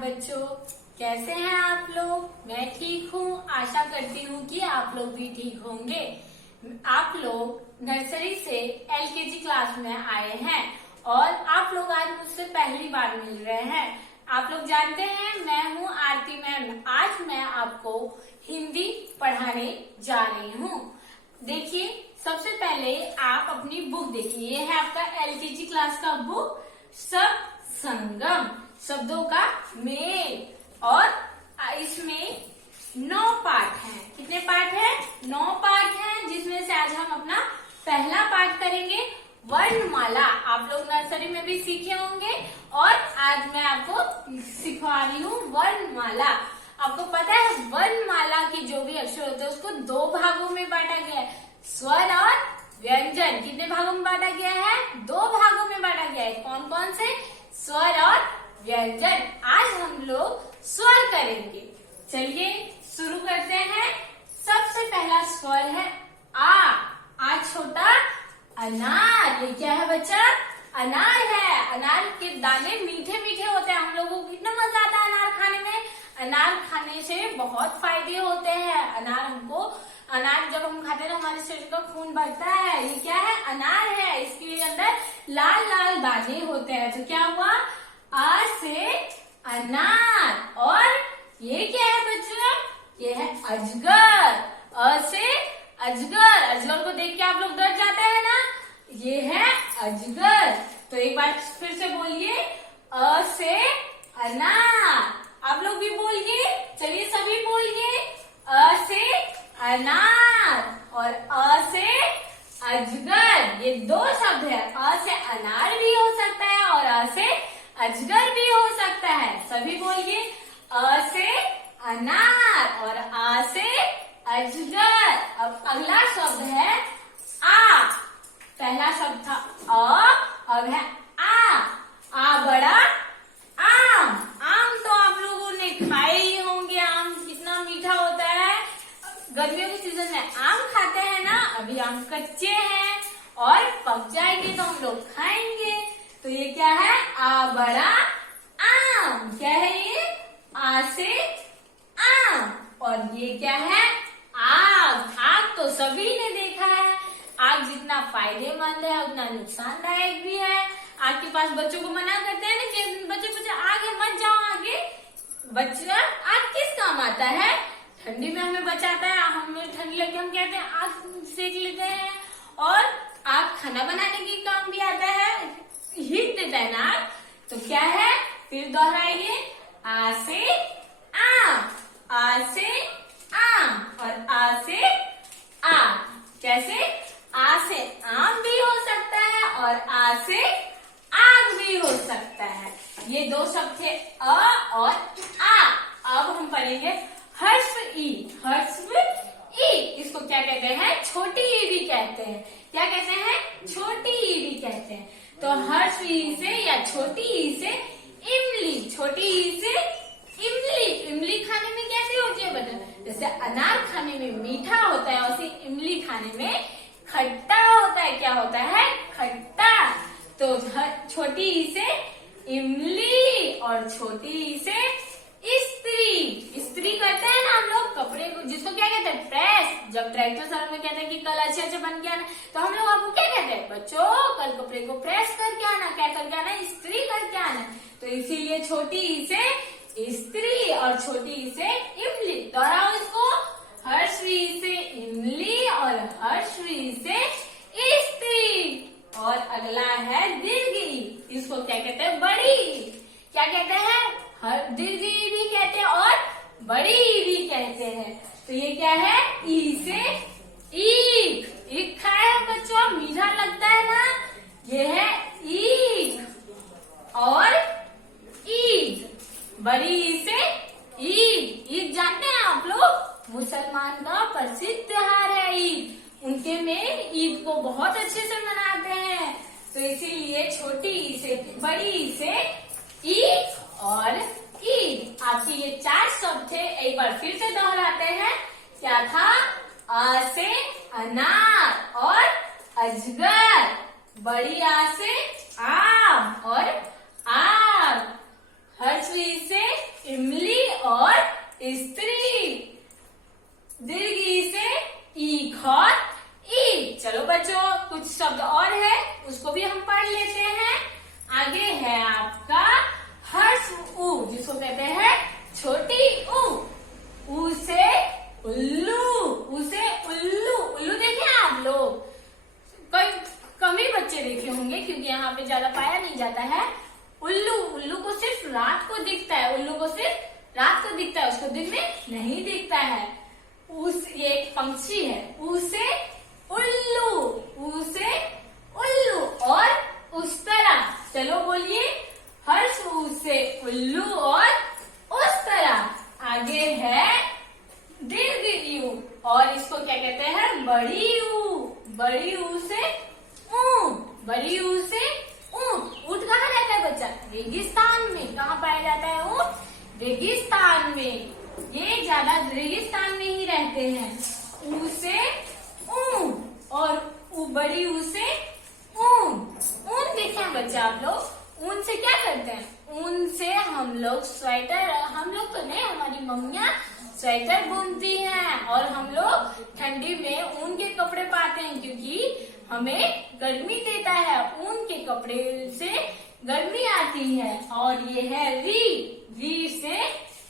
बच्चों, कैसे हैं आप लोग। मैं ठीक हूँ। आशा करती हूँ कि आप लोग भी ठीक होंगे। आप लोग नर्सरी से एलकेजी क्लास में आए हैं और आप लोग आज मुझसे पहली बार मिल रहे हैं। आप लोग जानते हैं मैं हूँ आरती मैम। आज मैं आपको हिंदी पढ़ाने जा रही हूँ। देखिए, सबसे पहले आप अपनी बुक देखिए। ये है आपका एलकेजी क्लास का बुक शब्द संगम, शब्दों का मेल। और इसमें 9 पाठ हैं। कितने पाठ हैं? 9 पाठ हैं, जिसमें से आज हम अपना पहला पाठ करेंगे वर्णमाला। आप लोग नर्सरी में भी सीखे होंगे और आज मैं आपको सिखा रही हूँ वर्णमाला। आपको पता है वर्णमाला की जो भी अक्षर होते हैं उसको 2 भागों में बांटा गया है, स्वर और व्यंजन। कितने भागों में बांटा गया है? 2 भागों में बांटा गया है। कौन कौन से? स्वर और व्यंजन। आज हम लोग स्वर करेंगे। चलिए शुरू करते हैं। सबसे पहला स्वर है आ छोटा अनार। ये क्या है बच्चा? अनार है। अनार के दाने मीठे मीठे होते हैं। हम लोगों को कितना मजा आता है अनार खाने में। अनार खाने से बहुत फायदे होते हैं। अनार जब हम खाते हैं तो हमारे शरीर का खून बढ़ता है। ये क्या है? अनार है। इसके अंदर लाल लाल दाने होते हैं। तो क्या हुआ? आ से अनार। और ये क्या है बच्चों? ये है अजगर। अ से अजगर। अजगर को देख के आप लोग डर जाते हैं ना। ये है अजगर। तो एक बार फिर से बोलिए, अ से अनार। आप लोग भी बोलिए। चलिए सभी बोलिए। अ से अनार और अ से अजगर। ये 2 शब्द है। अ से अनार भी हो सकता है और अ से अजगर भी हो सकता है। सभी बोलिए, अ से अनार और आ से अजगर। अब अगला शब्द है आ। पहला शब्द था अ, अब है आ बड़ा आम। आम तो आप लोगों ने खाए ही होंगे। आम कितना मीठा होता है। गर्मियों के सीजन में आम खाते हैं ना। अभी आम कच्चे हैं और पक जाएंगे तो हम लोग खाएंगे। तो ये क्या है? आ बड़ा आम। क्या है ये? आ से आम। और ये क्या है? आग। आग तो सभी ने देखा है। आग जितना फायदेमंद है उतना नुकसानदायक भी है। आग के पास बच्चों को मना करते हैं ना कि बच्चे आगे मत जाओ आगे। बच्चा आग किस काम आता है? ठंडी में हमें बचाता है। हमें ठंडी लगती है, हम कहते हैं आग सेक लेते हैं। और आग खाना बनाने के काम भी आता है, हीट देता है ना। तो क्या है? फिर दोहराइए, आ से आम, आ से आम और आ से आम। कैसे? आ से आम भी हो सकता है और आ से आग भी हो सकता है। ये 2 शब्द थे अ और आ। अब हम पढ़ेंगे हर्ष ई। हर्ष ई, इसको क्या कहते हैं? छोटी ई भी कहते हैं। क्या कहते हैं? छोटी ई भी कहते हैं। तो हर्ष ई से या छोटी ई से इमली। छोटी ई से इमली। इमली खाने में कैसे होती है बता? जैसे अनार खाने में मीठा होता है वैसे इमली खाने में खट्टा होता है। क्या होता है? खट्टा। तो छोटी ई से इमली और छोटी ई से इस्त्री। इस्त्री करते हैं ना हम लोग कपड़े को, जिसको क्या कहते हैं? प्रेस। जब ट्रैक्टर सर में कहते हैं कि कल अच्छे बन के आना, तो हम लोग आपको क्या कहते हैं? बच्चों कल कपड़े को प्रेस करके आना। क्या करके आना? इस्त्री करके आना। तो इसीलिए छोटी ई से इस्त्री और छोटी ई से इमली। दोहराओ इसको, हर्षवी से इमली और हर्षवी से इस्त्री। और अगला है दीर्घी। इसको क्या कहते हैं? बड़ी। क्या कहते हैं? दीर्घी भी कहते हैं और बड़ी भी कहते हैं। तो ये क्या है? ई से ईख। ईख खाया है बच्चों, मीठा लगता है ना। ये है ईख और ईद। बड़ी ई से ईद। ईद जानते हैं आप लोग? मुसलमान का प्रसिद्ध त्योहार है ईद। उनके में ईद को बहुत अच्छे से मनाते हैं। तो इसीलिए छोटी ई से बड़ी ई से ईद और ईद। आपके ये 4 शब्द थे। एक बार फिर से दोहराते हैं। क्या था? आ से अनार और अजगर। बड़ी आ से आम और आग। हर्षवी से ऊ, जिसको कहते हैं छोटी ऊ। ऊ से उल्लू, ऊ से उल्लू। उल्लू देखे आप लोग? कोई कम ही बच्चे देखे होंगे क्योंकि यहाँ पे ज्यादा पाया नहीं जाता है। उल्लू, उल्लू को सिर्फ रात को दिखता है, उल्लू को सिर्फ रात को दिखता है, उसको दिन में नहीं दिखता है। ये एक पंछी है। ऊ से उल्लू, ऊ से उल्लू। और उस तरह, चलो बोलिए, हर्ष ऊ से उल्लू और उस तरह। आगे है दीर्घ यू, और इसको क्या कहते हैं? बड़ी ऊ। बड़ी ऊ से ऊंट, बड़ी ऊ से ऊंट। ऊंट कहाँ रहता है बच्चा? रेगिस्तान में। कहाँ पाया जाता है ऊंट? रेगिस्तान में। ये ज्यादा रेगिस्तान में ही रहते हैं। ऊ से ऊंट और बड़ी ऊ से ऊन। ऊन देखे हैं बच्चा आप लोग? ऊन से क्या करते हैं? ऊन से हम लोग स्वेटर, हम लोग तो नहीं, हमारी मम्मियाँ स्वेटर बुनती हैं। और हम लोग ठंडी में ऊन के कपड़े पाते हैं क्योंकि हमें गर्मी देता है। ऊन के कपड़े से गर्मी आती है। और ये है री, री से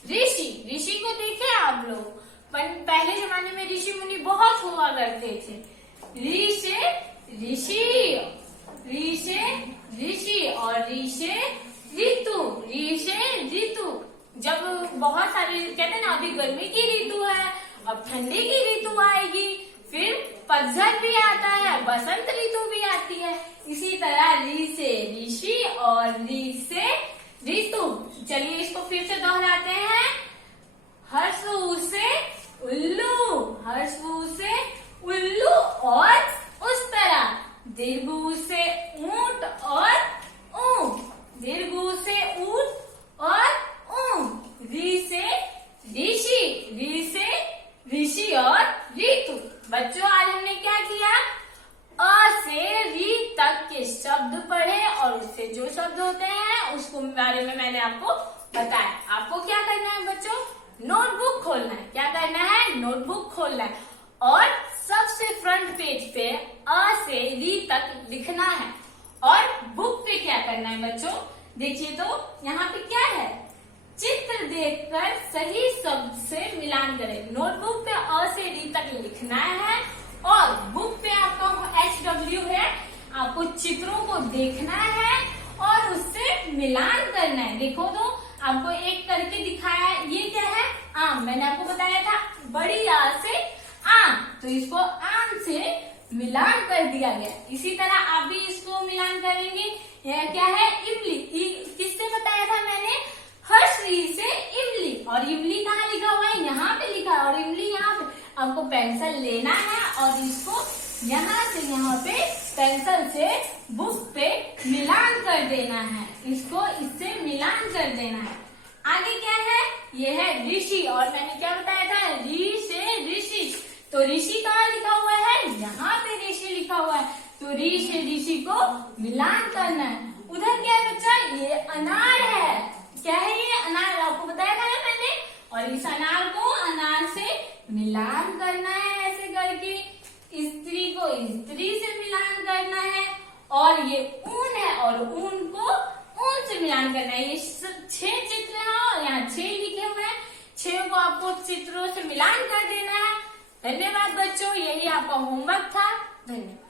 ऋषि। ऋषि को देखे आप लोग? पहले जमाने में ऋषि मुनि बहुत हुआ करते थे। री से ऋषि, री से ऋषि और री से ऋतु, री से ऋतु। जब बहुत सारी कहते हैं ना, अभी गर्मी की ऋतु है, अब ठंडी की ऋतु आएगी, फिर पतझड़ भी आता है, बसंत ऋतु भी आती है। इसी तरह री से ऋषि और री से ऋतु। चलिए इसको फिर से दोहराते हैं। हर्ष ऊ से उल्लू, हर्ष ऊ से उल्लू और उस तरह। दीर्घ ऊ से ऊंट और ऊंट, दीर्घ ऊ से ऊंट और ऊंट। री से ऋषि, री से ऋषि और ऋतु। बच्चों आज हमने क्या किया? अ से री तक के शब्द पढ़े और उससे जो शब्द होते हैं उसको बारे में मैंने आपको बताया। आपको क्या करना है बच्चों? नोटबुक खोलना है। क्या करना है? नोटबुक खोलना है और सबसे फ्रंट पेज पे अ से री तक लिखना है। और बुक पे क्या करना है बच्चों? देखिए तो यहाँ पे क्या है? चित्र देखकर सही शब्द से मिलान करें। नोटबुक पे अ से री तक लिखना है और बुक पे आपका HW है, आपको चित्रों को देखना है और उससे मिलान करना है। देखो तो आपको एक करके दिखाया है। ये क्या है? आम। मैंने आपको बताया था बड़ी आ से आम, तो इसको आम से मिलान कर दिया गया। इसी तरह आप भी इसको मिलान करेंगे। यह क्या है? इमली। किससे बताया था मैंने? हर्षी से इमली। और इमली कहाँ लिखा हुआ है? यहाँ पे लिखा है। और इमली यहाँ पे। आपको पेंसिल लेना है और इसको यहाँ से यहाँ पे पेंसिल से बुक पे मिलान कर देना है। इसको इससे मिलान कर देना है। आगे क्या है? ये है ऋषि। और मैंने क्या बताया था? री से ऋषि। तो ऋषि कहाँ लिखा हुआ है? यहाँ पे ऋषि लिखा हुआ है। तो री से ऋषि को मिलान करना है। उधर क्या है बच्चा? ये अनार है। क्या है ये? अनार। आपको बताया था ना मैंने। और इस अनार को अनार से मिलान करना है ऐसे करके। स्त्री को स्त्री से मिलान करना है। और ये ऊन है और ऊन को ऊन से मिलान करना है। ये 6 चित्र हैं और यहाँ 6 लिखे हुए हैं। 6 को आपको चित्रों से मिलान कर देना है। धन्यवाद बच्चों, यही आपका होमवर्क था। धन्यवाद।